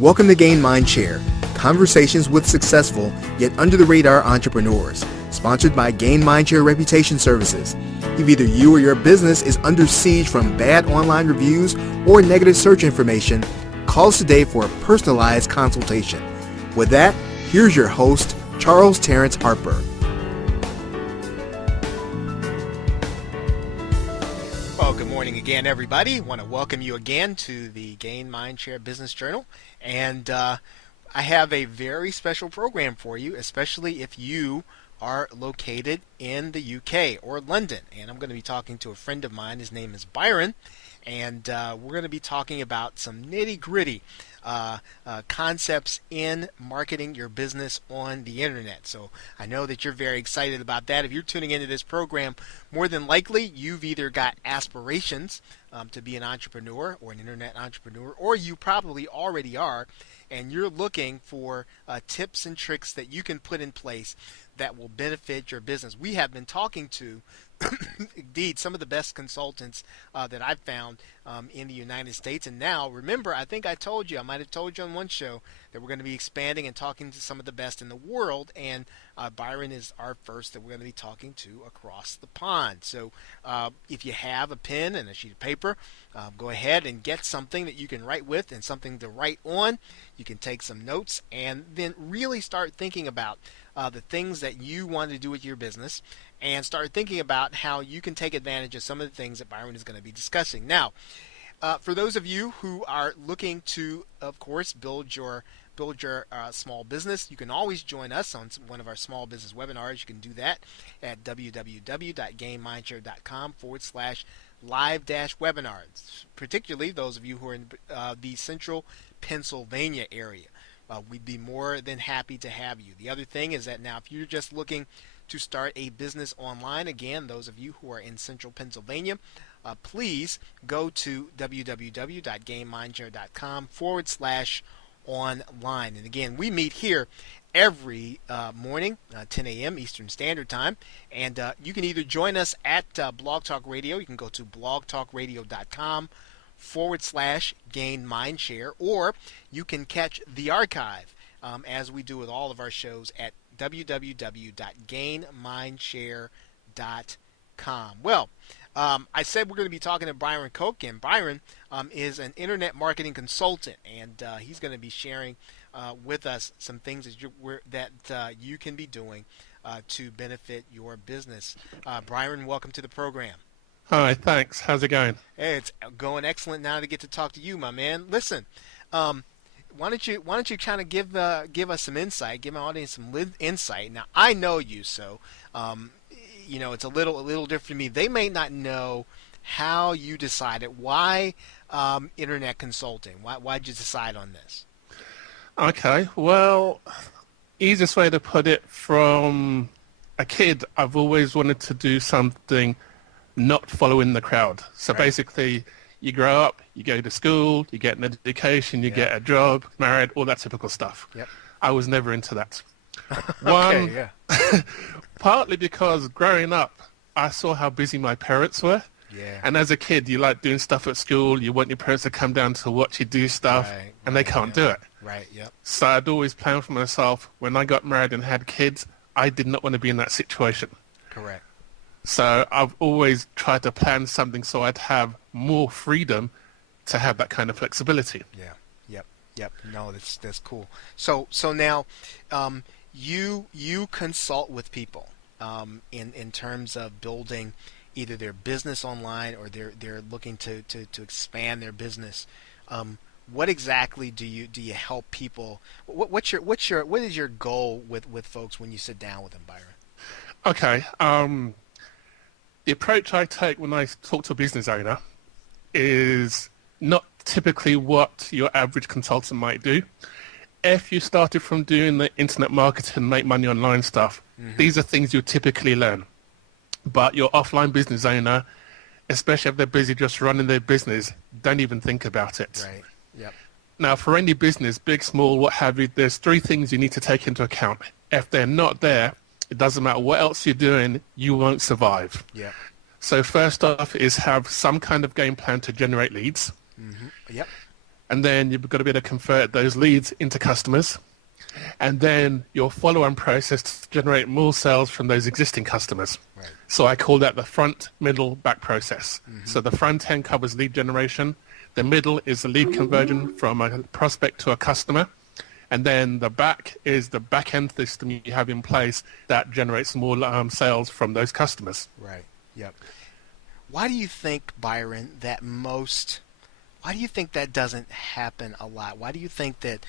Welcome to Gain Mindshare, conversations with successful yet under-the-radar entrepreneurs, sponsored by Gain Mindshare Reputation Services. If either you or your business is under siege from bad online reviews or negative search information, call us today for a personalized consultation. With that, here's your host, Charles Terrence Harper. Well, good morning again, everybody. I want to welcome you again to the Gain Mindshare Business Journal. And I have a very special program for you, especially if you are located in the UK or London. And I'm going to be talking to a friend of mine. His name is Byron. And we're going to be talking about some nitty-gritty concepts in marketing your business on the internet. So I know that you're very excited about that. If you're tuning into this program, more than likely you've either got aspirations to be an entrepreneur or an internet entrepreneur, or you probably already are, and you're looking for tips and tricks that you can put in place that will benefit your business. We have been talking to indeed some of the best consultants that I've found in the United States. And now, remember, I think I might have told you on one show that we're going to be expanding and talking to some of the best in the world. And Byron is our first that we're going to be talking to across the pond. So if you have a pen and a sheet of paper, go ahead and get something that you can write with and something to write on. You can take some notes and then really start thinking about the things that you want to do with your business, and start thinking about how you can take advantage of some of the things that Byron is going to be discussing. Now, for those of you who are looking to, of course, build your small business, you can always join us on one of our small business webinars. You can do that at www.gainmindshare.com/live-webinars, particularly those of you who are in the central Pennsylvania area. We'd be more than happy to have you. The other thing is that now if you're just looking to start a business online, again, those of you who are in central Pennsylvania, please go to www.gainmindshare.com/online. And again, we meet here every morning, 10 a.m. Eastern Standard Time. And you can either join us at Blog Talk Radio. You can go to blogtalkradio.com/Gain Mindshare, or you can catch the archive as we do with all of our shows at www.gainmindshare.com. Well, I said we're going to be talking to Byron Koch, and Byron is an internet marketing consultant, and he's going to be sharing with us some things that you can be doing to benefit your business. Byron, welcome to the program. Hi, thanks. How's it going? Hey, it's going excellent now to get to talk to you, my man. Listen, why don't you kind of give us some insight, give my audience some insight. Now, I know you, so it's a little different for me. They may not know how you decided. Why internet consulting? Why'd you decide on this? Okay, well, easiest way to put it, from a kid, I've always wanted to do something not following the crowd. So basically, you grow up, you go to school, you get an education, you get a job, married, all that typical stuff. Yep. I was never into that. Partly because growing up, I saw how busy my parents were. Yeah. And as a kid, you like doing stuff at school, you want your parents to come down to watch you do stuff, and they can't do it. Right, yep. So I'd always planned for myself, when I got married and had kids, I did not want to be in that situation. Correct. So I've always tried to plan something so I'd have more freedom to have that kind of flexibility. Yeah. Yep. No, that's cool. So now, you consult with people in terms of building either their business online, or they're looking to expand their business. What exactly do you help people? What is your goal with folks when you sit down with them, Byron? Okay. The approach I take when I talk to a business owner is not typically what your average consultant might do. If you started from doing the internet marketing, make money online stuff, these are things you typically learn. But your offline business owner, especially if they're busy just running their business, don't even think about it. Right. Yep. Now, for any business, big, small, what have you, there's three things you need to take into account. If they're not there, it doesn't matter what else you're doing, you won't survive. Yeah. So first off is have some kind of game plan to generate leads. Yep. and then you've got to be able to convert those leads into customers, and then your follow-on process to generate more sales from those existing customers. Right. So I call that the front, middle, back process. So the front end covers lead generation, the middle is the lead conversion from a prospect to a customer, and then the back is the back-end system you have in place that generates more sales from those customers. Right. Yep. Why do you think, Byron, why do you think that doesn't happen a lot? Why do you think that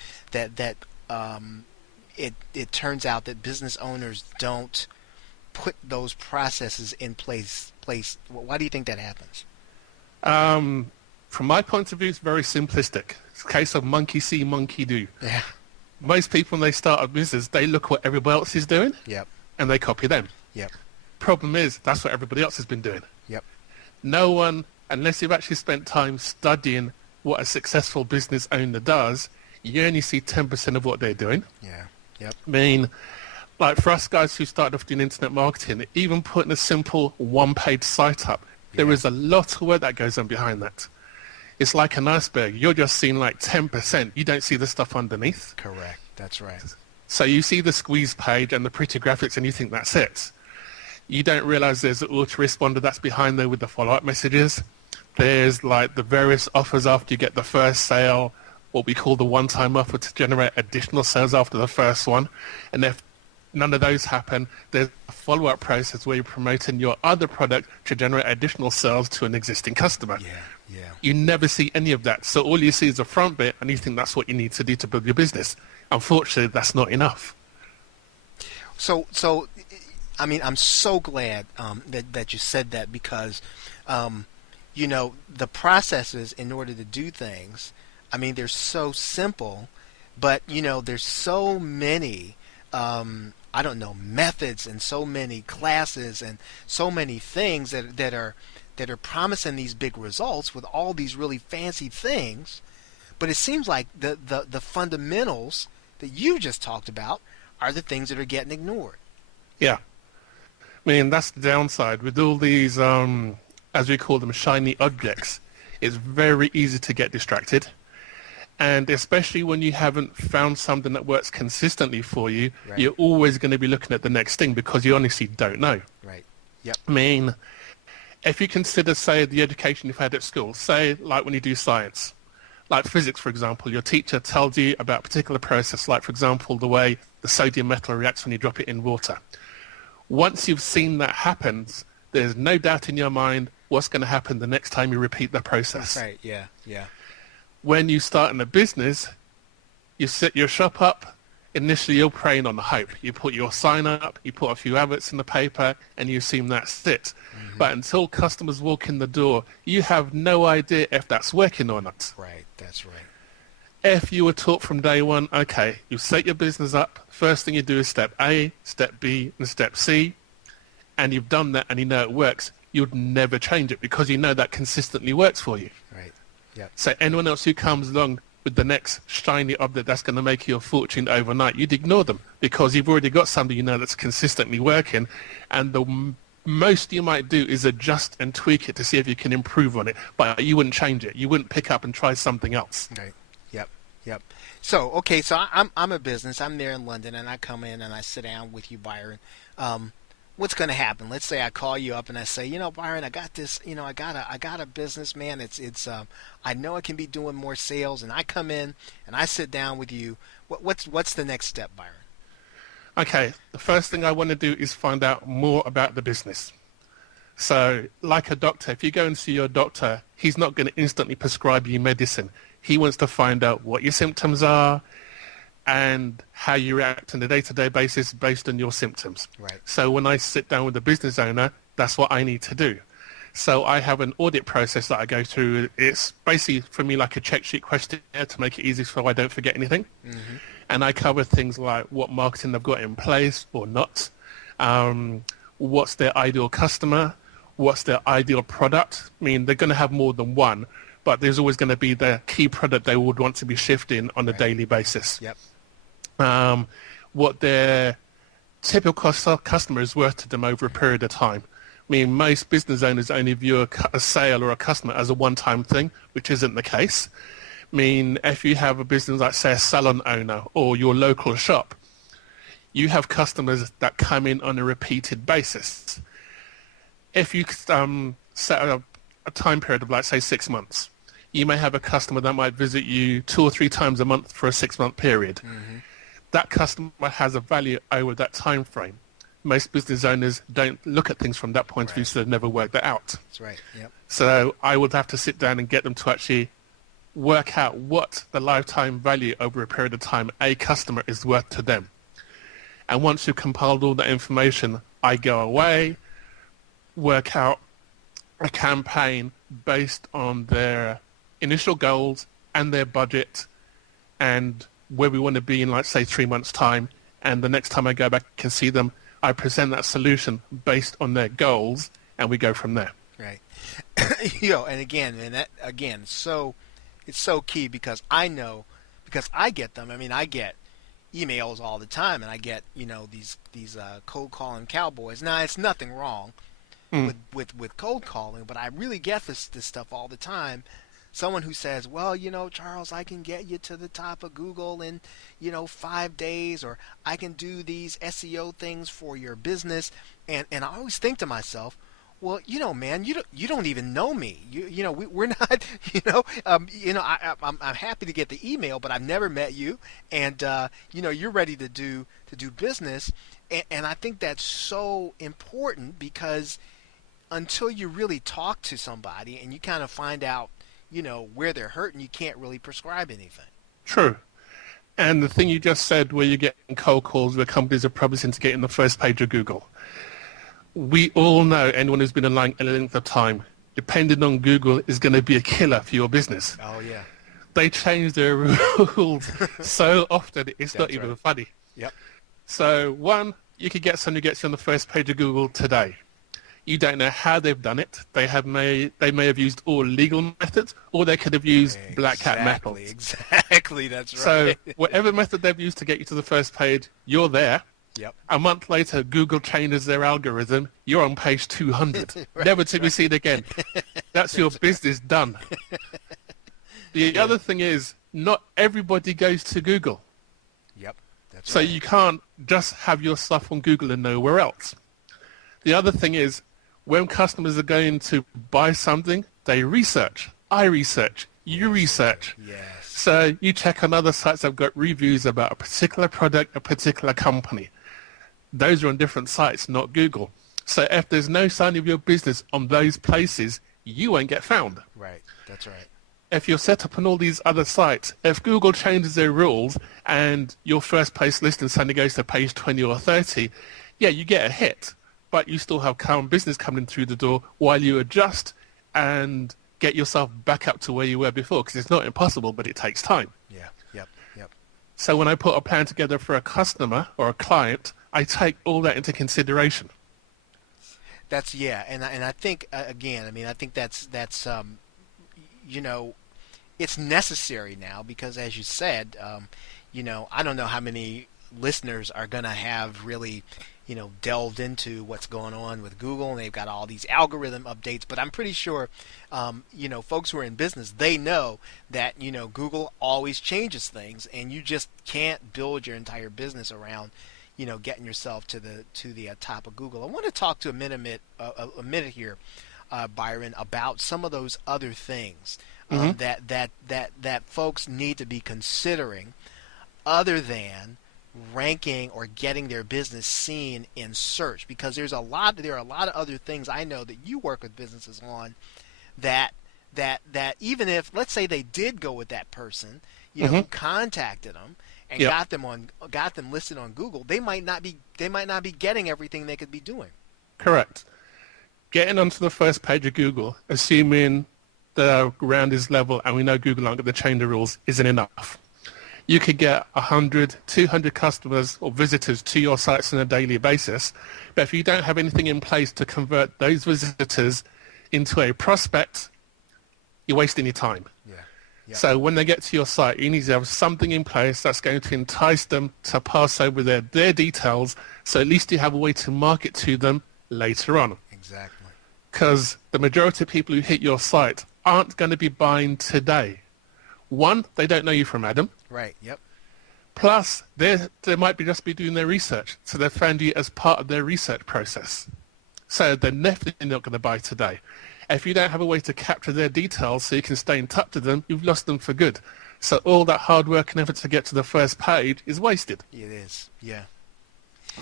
it turns out that business owners don't put those processes in place? Why do you think that happens? From my point of view, it's very simplistic. It's a case of monkey see, monkey do. Yeah. Most people, when they start a business, they look what everybody else is doing, Yep. and they copy them. Yep. Problem is, that's what everybody else has been doing. Yep. No one, unless you've actually spent time studying what a successful business owner does, you only see 10% of what they're doing. Yeah. Yep. I mean, like for us guys who started off doing internet marketing, even putting a simple one-page site up, there is a lot of work that goes on behind that. It's like an iceberg. You're just seeing like 10%. You don't see the stuff underneath. Correct. That's right. So you see the squeeze page and the pretty graphics and you think that's it. You don't realize there's an autoresponder that's behind there with the follow-up messages. There's like the various offers after you get the first sale, what we call the one-time offer to generate additional sales after the first one. And if none of those happen, there's a follow-up process where you're promoting your other product to generate additional sales to an existing customer. Yeah. You never see any of that. So all you see is the front bit, and you think that's what you need to do to build your business. Unfortunately, that's not enough. So I mean, I'm so glad that you said that, because the processes in order to do things, I mean, they're so simple, but there's so many methods and so many classes and so many things that are promising these big results with all these really fancy things. But it seems like the fundamentals that you just talked about are the things that are getting ignored. Yeah. I mean, that's the downside. With all these, as we call them, shiny objects, it's very easy to get distracted. And especially when you haven't found something that works consistently for you, Right. You're always going to be looking at the next thing because you honestly don't know. Right. Yep. I mean, if you consider, say, the education you've had at school, say, like when you do science, like physics, for example, your teacher tells you about a particular process, like, for example, the way the sodium metal reacts when you drop it in water. Once you've seen that happens, there's no doubt in your mind what's going to happen the next time you repeat the process. Right. Yeah. When you start in a business, you set your shop up. Initially, you're preying on the hope. You put your sign up, you put a few adverts in the paper, and you assume that's it. Mm-hmm. But until customers walk in the door, you have no idea if that's working or not. Right. That's right. If you were taught from day one, okay, you set your business up, first thing you do is step A, step B, and step C, and you've done that and you know it works, you'd never change it because you know that consistently works for you. Right. Yep. So anyone else who comes along with the next shiny object that's going to make you a fortune overnight, you'd ignore them because you've already got something you know that's consistently working, and the most you might do is adjust and tweak it to see if you can improve on it, but you wouldn't change it. You wouldn't pick up and try something else. Right. Yep. So I'm a business. I'm there in London, and I come in and I sit down with you, Byron. What's going to happen? Let's say I call you up and I say, Byron, I got this. I got a business, man. It's I know I can be doing more sales, and I come in and I sit down with you. What's the next step, Byron? Okay, the first thing I want to do is find out more about the business. So, like a doctor, if you go and see your doctor, he's not going to instantly prescribe you medicine. He wants to find out what your symptoms are and how you react on a day-to-day basis based on your symptoms. Right. So when I sit down with the business owner, that's what I need to do. So I have an audit process that I go through. It's basically, for me, like a check sheet questionnaire to make it easy so I don't forget anything. Mm-hmm. And I cover things like what marketing they've got in place or not, what's their ideal customer, what's their ideal product. I mean, they're going to have more than one, but there's always going to be the key product they would want to be shifting on a daily basis. Yep. What their typical customer is worth to them over a period of time. I mean, most business owners only view a sale or a customer as a one-time thing, which isn't the case. I mean, if you have a business like, say, a salon owner or your local shop, you have customers that come in on a repeated basis. If you set a time period of, like, say, 6 months, you may have a customer that might visit you 2 or 3 times a month for a 6-month period. Mm-hmm. That customer has a value over that time frame. Most business owners don't look at things from that point of view, so they've never worked that out. That's right. Yep. So I would have to sit down and get them to actually work out what the lifetime value over a period of time a customer is worth to them. And once you've compiled all that information, I go away, work out a campaign based on their initial goals and their budget and where we want to be in, like, say, 3 months' time. And the next time I go back and see them, I present that solution based on their goals, and we go from there. Right. And again, so it's so key because I know, because I get them. I mean, I get emails all the time, and I get these cold calling cowboys. Now, it's nothing wrong with cold calling, but I really get this stuff all the time. Someone who says, well, Charles, I can get you to the top of Google in 5 days, or I can do these SEO things for your business, and I always think to myself, well, man, you don't even know me. We're not, I'm happy to get the email, but I've never met you, and you're ready to do business, and I think that's so important because until you really talk to somebody and you kind of find out, where they're hurting, you can't really prescribe anything. True. And the thing you just said, where you're getting cold calls where companies are promising to get in the first page of Google. We all know anyone who's been online any length of time, depending on Google, is going to be a killer for your business. Oh, yeah. They change their rules so often, it's not even funny. Yep. So, one, you could get someone who gets you on the first page of Google today. You don't know how they've done it. They may have used all legal methods, or they could have used black hat methods. Exactly, that's right. So whatever method they've used to get you to the first page, you're there. Yep. A month later, Google changes their algorithm. You're on page 200, never to be seen again. That's your business done. The other thing is, not everybody goes to Google. Yep, that's so right. You can't just have your stuff on Google and nowhere else. The other thing is, when customers are going to buy something, they research. I research. You research. Yes. So you check on other sites that have got reviews about a particular product, a particular company. Those are on different sites, not Google. So if there's no sign of your business on those places, you won't get found. Right. That's right. If you're set up on all these other sites, if Google changes their rules and your first place listing suddenly goes to page 20 or 30, yeah, you get a hit. But you still have current business coming through the door while you adjust and get yourself back up to where you were before, because it's not impossible, but it takes time. Yeah, yep. So when I put a plan together for a customer or a client, I take all that into consideration. And I think, again, I think that's it's necessary now because, as you said, I don't know how many listeners are going to have really delved into what's going on with Google, and they've got all these algorithm updates, but I'm pretty sure folks who are in business, they know that Google always changes things, and you just can't build your entire business around getting yourself to the top of Google. I want to talk to a minute here, Byron, about some of those other things that folks need to be considering other than ranking or getting their business seen in search, because there are a lot of other things I know that you work with businesses on that even if, let's say, they did go with that person, who contacted them and got them listed on Google, they might not be getting everything they could be doing. Correct. Getting onto the first page of Google, assuming the ground is level and we know Google aren't going to change the rules, isn't enough. You could get 100, 200 customers or visitors to your sites on a daily basis, but if you don't have anything in place to convert those visitors into a prospect, you're wasting your time. Yeah. Yep. So when they get to your site, you need to have something in place that's going to entice them to pass over their details, so at least you have a way to market to them later on. Exactly. Because the majority of people who hit your site aren't going to be buying today. One, they don't know you from Adam. Right. Yep. Plus, they might be just be doing their research, so they've found you as part of their research process. So they're definitely not going to buy today. If you don't have a way to capture their details so you can stay in touch with them, you've lost them for good. So all that hard work and effort to get to the first page is wasted. It is. Yeah.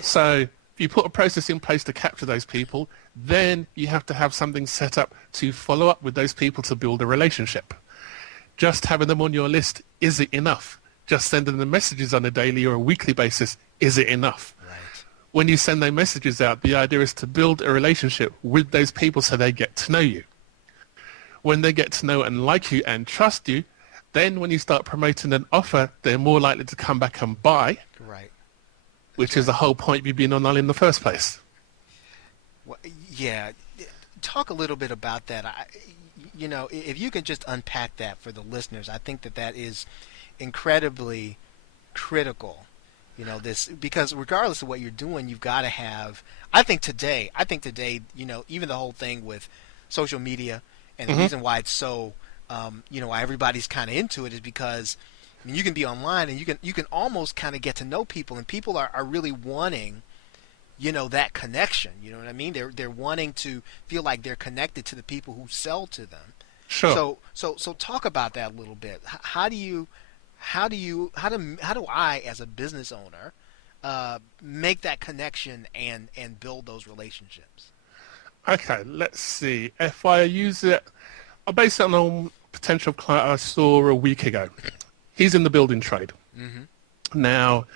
So if you put a process in place to capture those people, then you have to have something set up to follow up with those people to build a relationship. Just having them on your list, is it enough? Just sending them messages on a daily or a weekly basis, is it enough? Right. When you send those messages out, the idea is to build a relationship with those people so they get to know you. When they get to know and like you and trust you, then when you start promoting an offer, they're more likely to come back and buy. Right. Which is the whole point of you being online in the first place. Well, yeah. Talk a little bit about that. If you can just unpack that for the listeners, I think that is incredibly critical. This, because regardless of what you're doing, you've got to have. I think today, even the whole thing with social media and the reason why it's so, why everybody's kind of into it is because you can be online and you can almost kind of get to know people, and people are really wanting, that connection. You know what I mean? They're wanting to feel like they're connected to the people who sell to them. Sure. So talk about that a little bit. How do I, as a business owner, make that connection and build those relationships? Okay, let's see. If I use it, I'll base it on a potential client I saw a week ago. He's in the building trade. Mm-hmm. Now,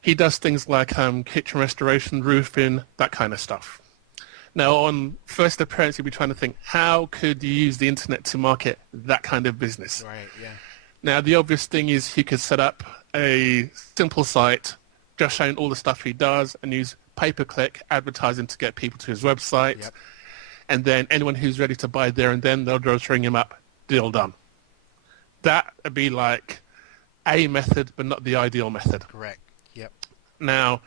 he does things like kitchen restoration, roofing, that kind of stuff. Now, on first appearance, you'll be trying to think, how could you use the internet to market that kind of business? Right, yeah. Now, the obvious thing is he could set up a simple site just showing all the stuff he does and use pay-per-click advertising to get people to his website. Yep. And then anyone who's ready to buy there and then, they'll just ring him up, deal done. That would be like a method, but not the ideal method. Correct. Yep. Now,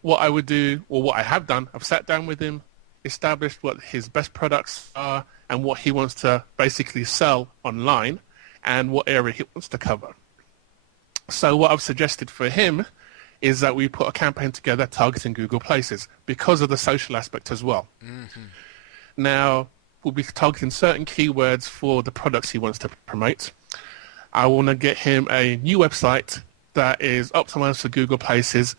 what I would do, or what I have done, I've sat down with him, established what his best products are and what he wants to basically sell online and what area he wants to cover. So what I've suggested for him is that we put a campaign together targeting Google Places because of the social aspect as well. Mm-hmm. Now, we'll be targeting certain keywords for the products he wants to promote. I want to get him a new website that is optimized for Google Places,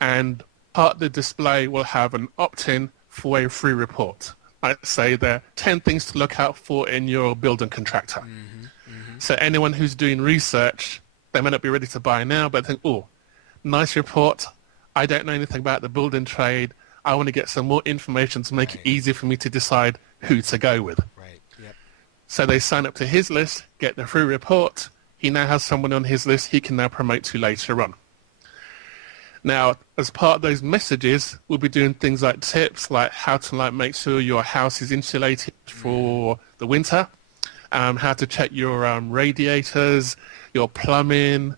and part of the display will have an opt-in for a free report. I'd say there are 10 things to look out for in your building contractor. Mm-hmm. Mm-hmm. So anyone who's doing research, they may not be ready to buy now, but think, oh, nice report. I don't know anything about the building trade. I want to get some more information to make it easier for me to decide who to go with. Right. Yep. So they sign up to his list, get the free report. He now has someone on his list he can now promote to later on. Now, as part of those messages, we'll be doing things like tips, like how to make sure your house is insulated for the winter, how to check your radiators, your plumbing,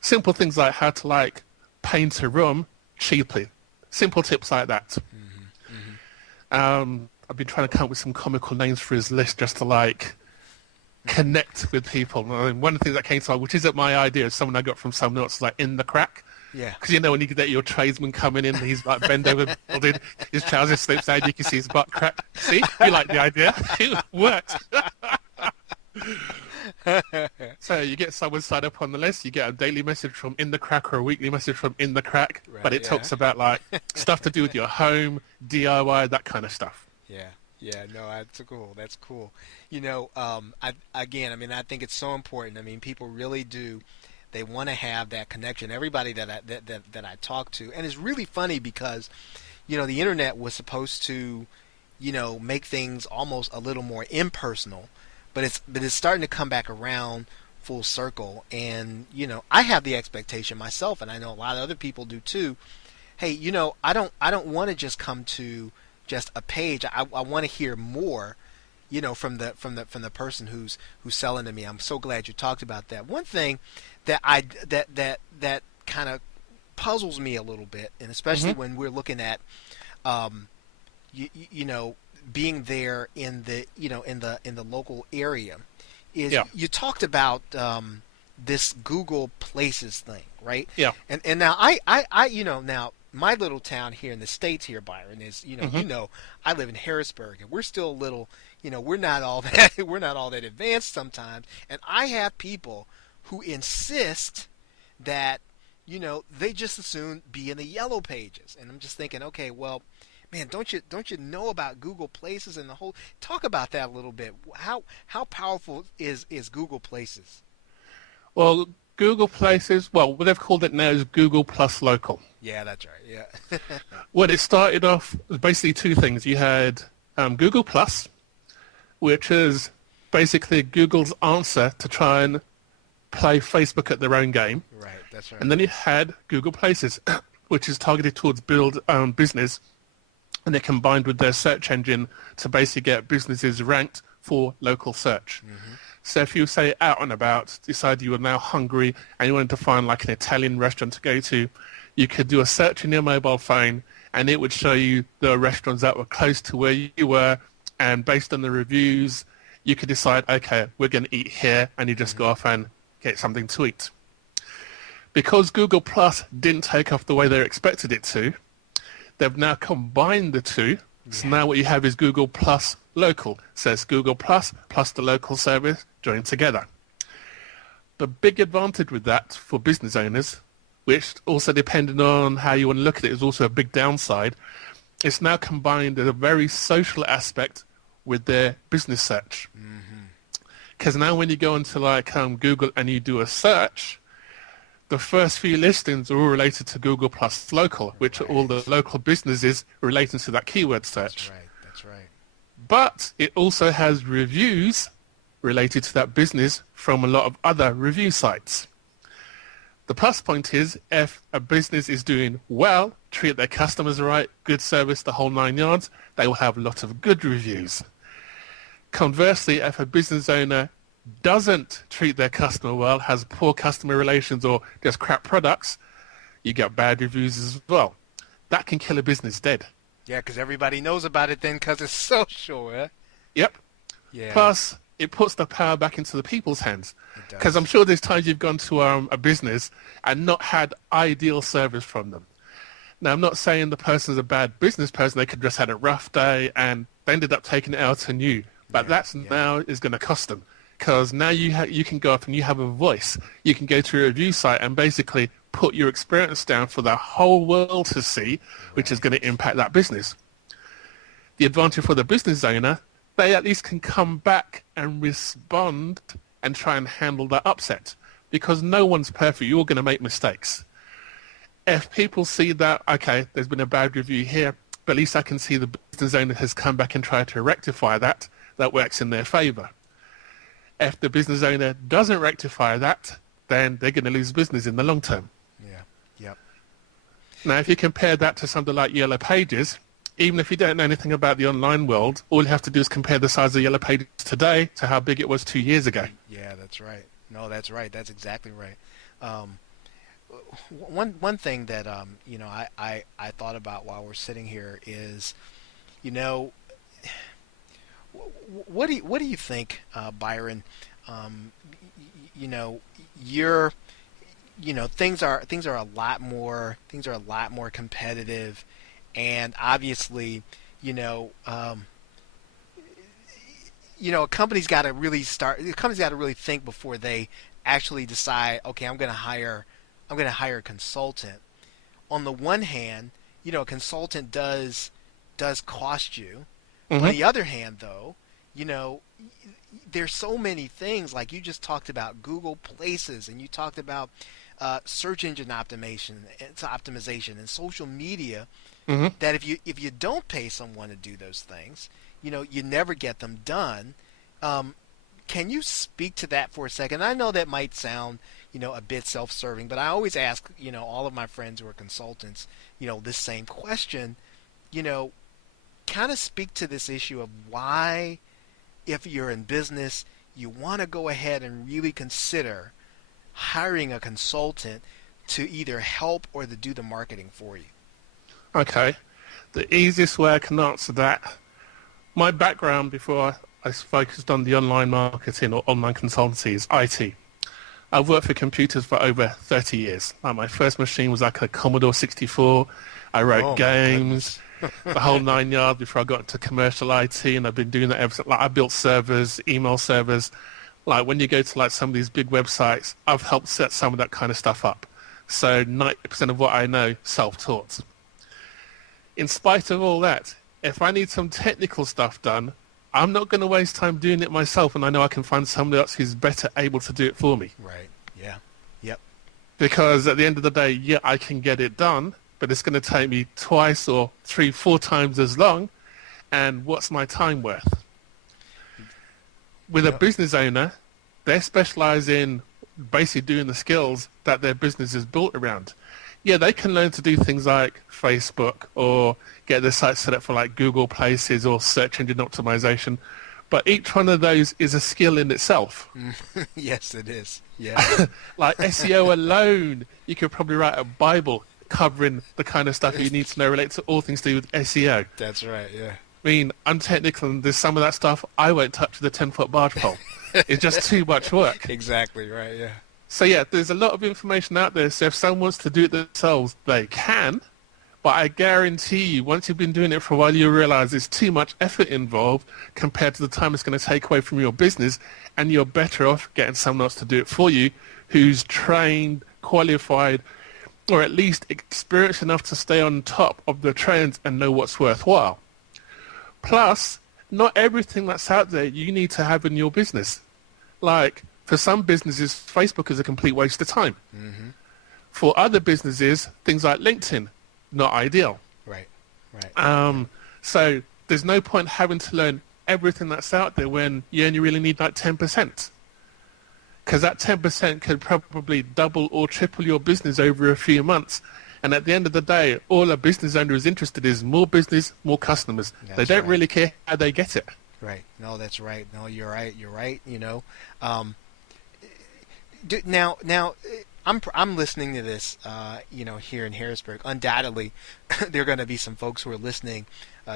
simple things like how to paint a room cheaply. Simple tips like that. Mm-hmm. Mm-hmm. I've been trying to come up with some comical names for his list just to connect with people. I mean, one of the things that came to mind, which isn't my idea, is someone I got from someone else, In the Crack. Yeah. Because when you get your tradesman coming in, he's bend over building, his trousers slips down, you can see his butt crack. See? You like the idea? It worked. So you get someone signed up on the list, you get a daily message from In the Crack or a weekly message from In the Crack, right, but it talks about stuff to do with your home, DIY, that kind of stuff. Yeah, no, that's cool. That's cool. I think it's so important. People really do. They want to have that connection. Everybody that I talk to, and it's really funny because, the internet was supposed to, make things almost a little more impersonal, but it's starting to come back around full circle. And I have the expectation myself, and I know a lot of other people do too. Hey, I don't want to just come to just a page. I want to hear more, from the person who's selling to me. I'm so glad you talked about that. One thing that that kind of puzzles me a little bit, and especially when we're looking at being there in the in the local area, is Yeah. you talked about this Google Places thing, right? Yeah. And now I now my little town here in the States here, Byron, is Hmm. I live in Harrisburg, and we're still a little, we're not all that we're not all that advanced sometimes, and I have people who insist that they just as soon be in the yellow pages, and I'm just thinking, okay, well, man, don't you know about Google Places and the whole? Talk about that a little bit. How powerful is Google Places? Well, Google Places, well, what they've called it now is Google Plus Local. Yeah, that's right. Yeah. When it started off, it was basically two things. You had Google Plus, which is basically Google's answer to try and play Facebook at their own game. Right, that's right. And then you had Google Places, which is targeted towards build business, and they're combined with their search engine to basically get businesses ranked for local search. Mm-hmm. So if you say out and about, decide you are now hungry and you wanted to find like an Italian restaurant to go to, you could do a search in your mobile phone and it would show you the restaurants that were close to where you were, and based on the reviews, you could decide, okay, we're going to eat here, and you just go off and get something to eat. Because Google Plus didn't take off the way they expected it to, they've now combined the two. So now what you have is Google Plus Local. So it's Google Plus the local service joined together. The big advantage with that for business owners, which also depending on how you want to look at it, is also a big downside. It's now combined a very social aspect with their business search. Because now when you go into like Google and you do a search, the first few listings are all related to Google Plus Local, which are all the local businesses relating to that keyword search. That's right. That's right. But it also has reviews related to that business from a lot of other review sites. The plus point is if a business is doing well, treat their customers right, good service, the whole 9 yards, they will have a lot of good reviews. Conversely, if a business owner doesn't treat their customer well, has poor customer relations or just crap products, you get bad reviews as well. That can kill a business dead. Yeah, because everybody knows about it then because it's social, eh? Yep. Yeah. Plus, it puts the power back into the people's hands. It does. Because I'm sure there's times you've gone to a business and not had ideal service from them. Now, I'm not saying the person's a bad business person. They could just had a rough day and they ended up taking it out on you. But now is going to cost them. Because now you can go up and you have a voice. You can go to a review site and basically put your experience down for the whole world to see, which is going to impact that business. The advantage for the business owner, they at least can come back and respond and try and handle that upset. Because no one's perfect. You're going to make mistakes. If people see that, okay, there's been a bad review here, but at least I can see the business owner has come back and tried to rectify that, that works in their favor. If the business owner doesn't rectify that, then they're going to lose business in the long term. Yeah. Yep. Now, if you compare that to something like Yellow Pages, even if you don't know anything about the online world, all you have to do is compare the size of Yellow Pages today to how big it was 2 years ago. Yeah, that's right. No, that's right. That's exactly right. One thing that I thought about while we're sitting here is, what do you think, Byron? You're things are a lot more competitive, and obviously, a company's got to really think before they actually decide, okay, I'm going to hire a consultant. On the one hand, a consultant does cost you. Mm-hmm. On the other hand, though, there's so many things, like you just talked about Google Places, and you talked about search engine optimization and social media, Mm-hmm. that if you don't pay someone to do those things, you never get them done. Can you speak to that for a second? I know that might sound, a bit self-serving, but I always ask, all of my friends who are consultants, this same question, kind of speak to this issue of why, if you're in business, you want to go ahead and really consider hiring a consultant to either help or to do the marketing for you. Okay. The easiest way I can answer that, my background before I focused on the online marketing or online consultancies, IT. I've worked for computers for over 30 years. Like my first machine was like a Commodore 64. I wrote games, the whole 9 yards before I got into commercial IT, and I've been doing that ever since. Like I built servers, email servers. Like when you go to like some of these big websites, I've helped set some of that kind of stuff up. So 90% of what I know, self-taught. In spite of all that, if I need some technical stuff done, I'm not going to waste time doing it myself, and I know I can find somebody else who's better able to do it for me. Right. Yeah. Yep. Because at the end of the day, yeah, I can get it done, but it's going to take me twice or 3-4 times as long, and what's my time worth? With a business owner, they specialize in basically doing the skills that their business is built around. Yeah, they can learn to do things like Facebook or get their site set up for like Google Places or search engine optimization. But each one of those is a skill in itself. Yes, it is. Yeah. Like SEO alone, you could probably write a Bible covering the kind of stuff you need to know related to all things to do with SEO. That's right, yeah. I mean, I'm technical and there's some of that stuff I won't touch with a 10-foot barge pole. It's just too much work. Exactly, right, yeah. So yeah, there's a lot of information out there. So if someone wants to do it themselves, they can. But I guarantee you, once you've been doing it for a while, you realize there's too much effort involved compared to the time it's going to take away from your business. And you're better off getting someone else to do it for you who's trained, qualified, or at least experienced enough to stay on top of the trends and know what's worthwhile. Plus, not everything that's out there you need to have in your business. Like, for some businesses, Facebook is a complete waste of time. Mm-hmm. For other businesses, things like LinkedIn, not ideal. Right, right. So there's no point having to learn everything that's out there when you only really need like 10%. Because that 10% could probably double or triple your business over a few months. And at the end of the day, all a business owner is interested in is more business, more customers. They don't really care how they get it. Right. No, that's right. No, you're right. You're right. You know, now, I'm listening to this, here in Harrisburg. Undoubtedly, there are going to be some folks who are listening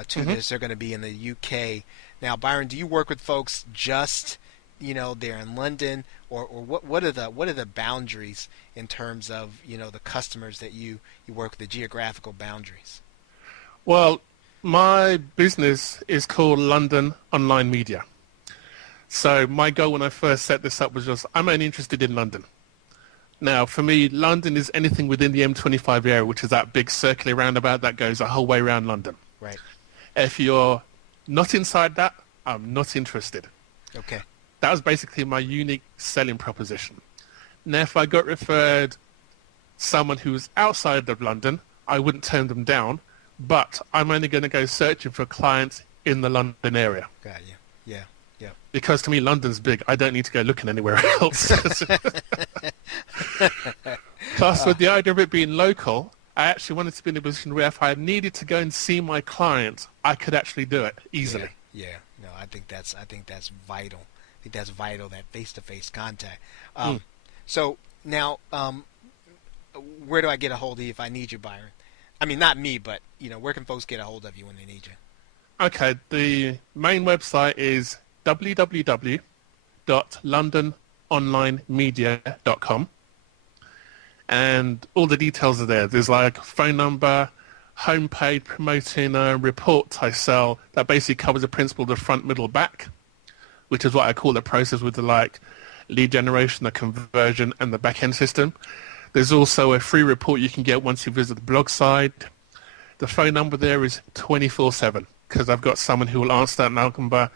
to this. They're going to be in the UK. Now, Byron, do you work with folks just, there in London, or what are the boundaries in terms of, the customers that you work with, the geographical boundaries? Well, my business is called London Online Media. So my goal when I first set this up was just, I'm only interested in London. Now, for me, London is anything within the M25 area, which is that big circular roundabout that goes the whole way around London. Right. If you're not inside that, I'm not interested. Okay. That was basically my unique selling proposition. Now, if I got referred someone who was outside of London, I wouldn't turn them down, but I'm only going to go searching for clients in the London area. Got you. Yeah. Yeah. Because to me, London's big. I don't need to go looking anywhere else. Plus, with the idea of it being local, I actually wanted to be in a position where if I needed to go and see my client, I could actually do it easily. Yeah. No, I think that's vital. I think that's vital, that face-to-face contact. So now, where do I get a hold of you if I need you, Byron? I mean, not me, but where can folks get a hold of you when they need you? Okay, the main website is www.londononlinemedia.com, and all the details are there. There's like phone number, homepage, promoting a report I sell that basically covers the principle of the front, middle, back, which is what I call the process with the lead generation, the conversion, and the back-end system. There's also a free report you can get once you visit the blog site. The phone number there is 24/7 because I've got someone who will answer that number.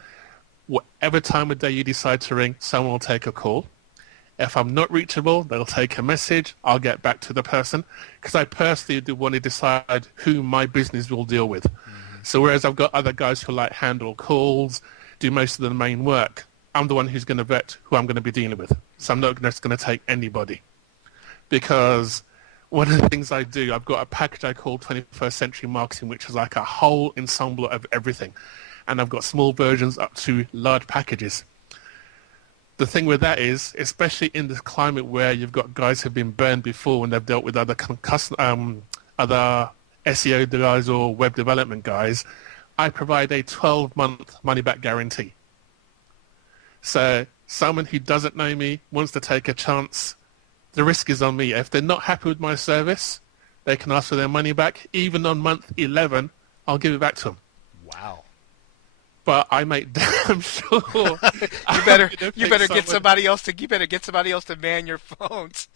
Whatever time of day you decide to ring, someone will take a call. If I'm not reachable, they'll take a message. I'll get back to the person because I personally do want to decide who my business will deal with. Mm-hmm. So whereas I've got other guys who handle calls, do most of the main work, I'm the one who's going to vet who I'm going to be dealing with. So I'm not just going to take anybody. Because one of the things I do, I've got a package I call 21st Century Marketing, which is like a whole ensemble of everything. And I've got small versions up to large packages. The thing with that is, especially in this climate where you've got guys who've been burned before when they've dealt with other other SEO guys or web development guys, I provide a 12-month money-back guarantee. So someone who doesn't know me wants to take a chance, the risk is on me. If they're not happy with my service, they can ask for their money back. Even on month 11, I'll give it back to them. Wow. But I make damn sure you better get somebody else to man your phones.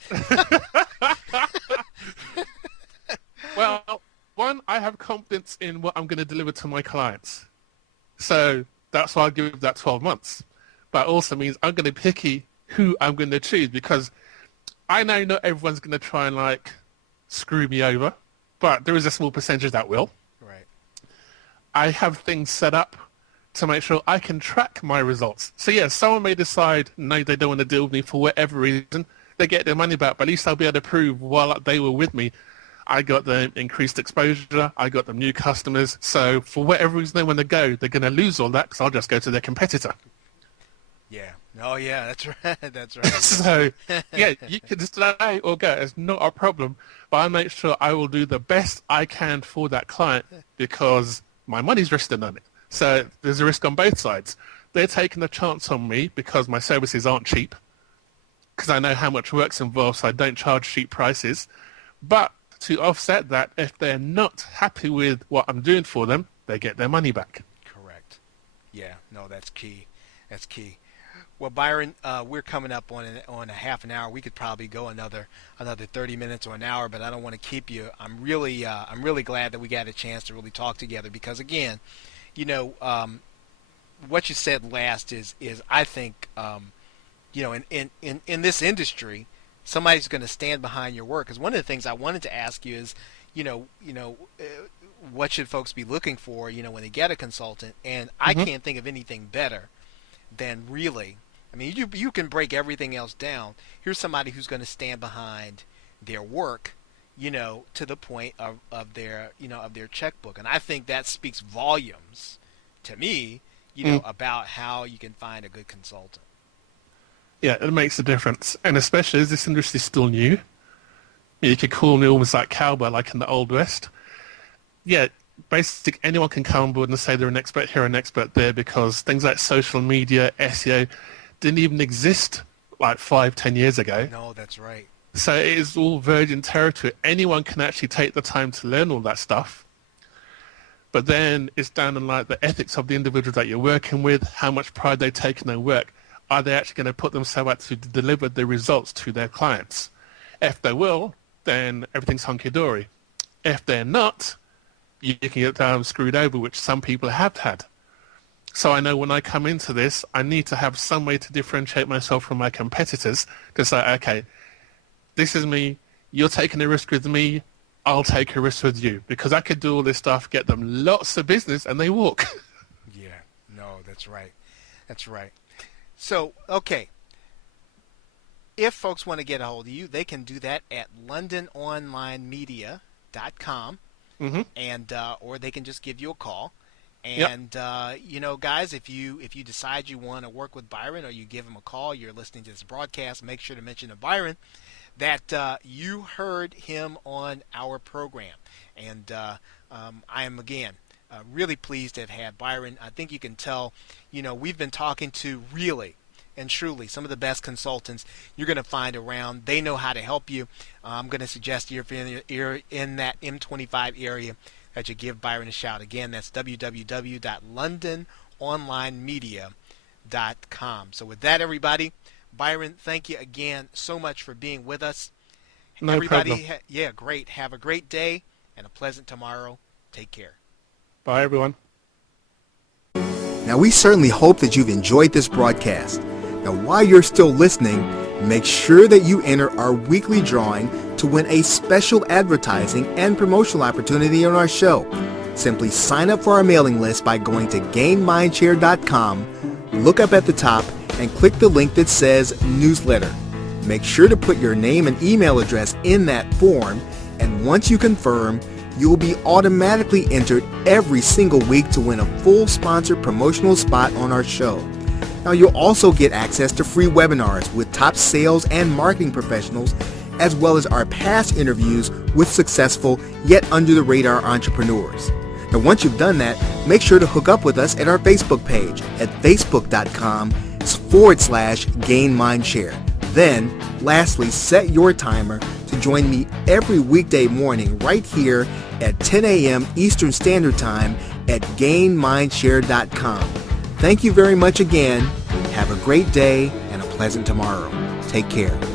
Well, one, I have confidence in what I'm going to deliver to my clients. So that's why I give that 12 months. But it also means I'm going to be picky who I'm going to choose, because I know not everyone's going to try and like screw me over, but there is a small percentage that will. Right. I have things set up to make sure I can track my results. So yeah, someone may decide, no, they don't want to deal with me for whatever reason. They get their money back, but at least I'll be able to prove while they were with me, I got them increased exposure, I got them new customers. So for whatever reason they want to go, they're going to lose all that because I'll just go to their competitor. Yeah. Oh, yeah, that's right. That's right. So, yeah, you can stay or go. It's not a problem. But I make sure I will do the best I can for that client because my money's resting on it. So there's a risk on both sides. They're taking a chance on me because my services aren't cheap, because I know how much work's involved, so I don't charge cheap prices. But to offset that, if they're not happy with what I'm doing for them, they get their money back. Correct. Yeah, no, that's key. That's key. Well, Byron, we're coming up on a half an hour. We could probably go another 30 minutes or an hour, but I don't want to keep you. I'm really glad that we got a chance to really talk together because, again, you know, what you said last is I think, you know, in this industry, somebody's going to stand behind your work. Because one of the things I wanted to ask you is, what should folks be looking for, you know, when they get a consultant? And I can't think of anything better than really, I mean, you can break everything else down. Here's somebody who's going to stand behind their work, you know, to the point of their, you know, of their checkbook. And I think that speaks volumes to me, you know, about how you can find a good consultant. Yeah, it makes a difference. And especially as this industry is still new, you could call me almost like cowboy, like in the Old West. Yeah, basically anyone can come on board and say they're an expert here, an expert there, because things like social media, SEO, didn't even exist like 5-10 years ago. No, that's right. So it is all virgin territory. Anyone can actually take the time to learn all that stuff. But then it's down on like the ethics of the individual that you're working with, how much pride they take in their work. Are they actually going to put themselves out to deliver the results to their clients? If they will, then everything's hunky-dory. If they're not, you can get screwed over, which some people have had. So I know when I come into this, I need to have some way to differentiate myself from my competitors to say, okay, this is me, you're taking a risk with me, I'll take a risk with you. Because I could do all this stuff, get them lots of business, and they walk. Yeah, no, that's right. That's right. So, okay, if folks want to get a hold of you, they can do that at londononlinemedia.com, and or they can just give you a call. And you know, guys, if you decide you want to work with Byron, or you give him a call, you're listening to this broadcast, make sure to mention to Byron that you heard him on our program. And I am again really pleased to have had Byron. I think you can tell, you know, we've been talking to really and truly some of the best consultants you're going to find around. They know how to help you. I'm going to suggest if you're in that M25 area that you give Byron a shout. Again, that's www.londononlinemedia.com. So with that, everybody, Byron, thank you again so much for being with us. No everybody, problem. Great. Have a great day and a pleasant tomorrow. Take care. Bye, everyone. Now, we certainly hope that you've enjoyed this broadcast. Now, while you're still listening, make sure that you enter our weekly drawing to win a special advertising and promotional opportunity on our show. Simply sign up for our mailing list by going to gainmindshare.com, look up at the top, and click the link that says Newsletter. Make sure to put your name and email address in that form, and once you confirm, you will be automatically entered every single week to win a full sponsored promotional spot on our show. Now, you'll also get access to free webinars with top sales and marketing professionals, as well as our past interviews with successful yet under-the-radar entrepreneurs. Now, once you've done that, make sure to hook up with us at our Facebook page at facebook.com/ gain mindshare. Then, lastly, set your timer to join me every weekday morning right here at 10 a.m. Eastern Standard Time at gainmindshare.com. Thank you very much again. Have a great day and a pleasant tomorrow. Take care.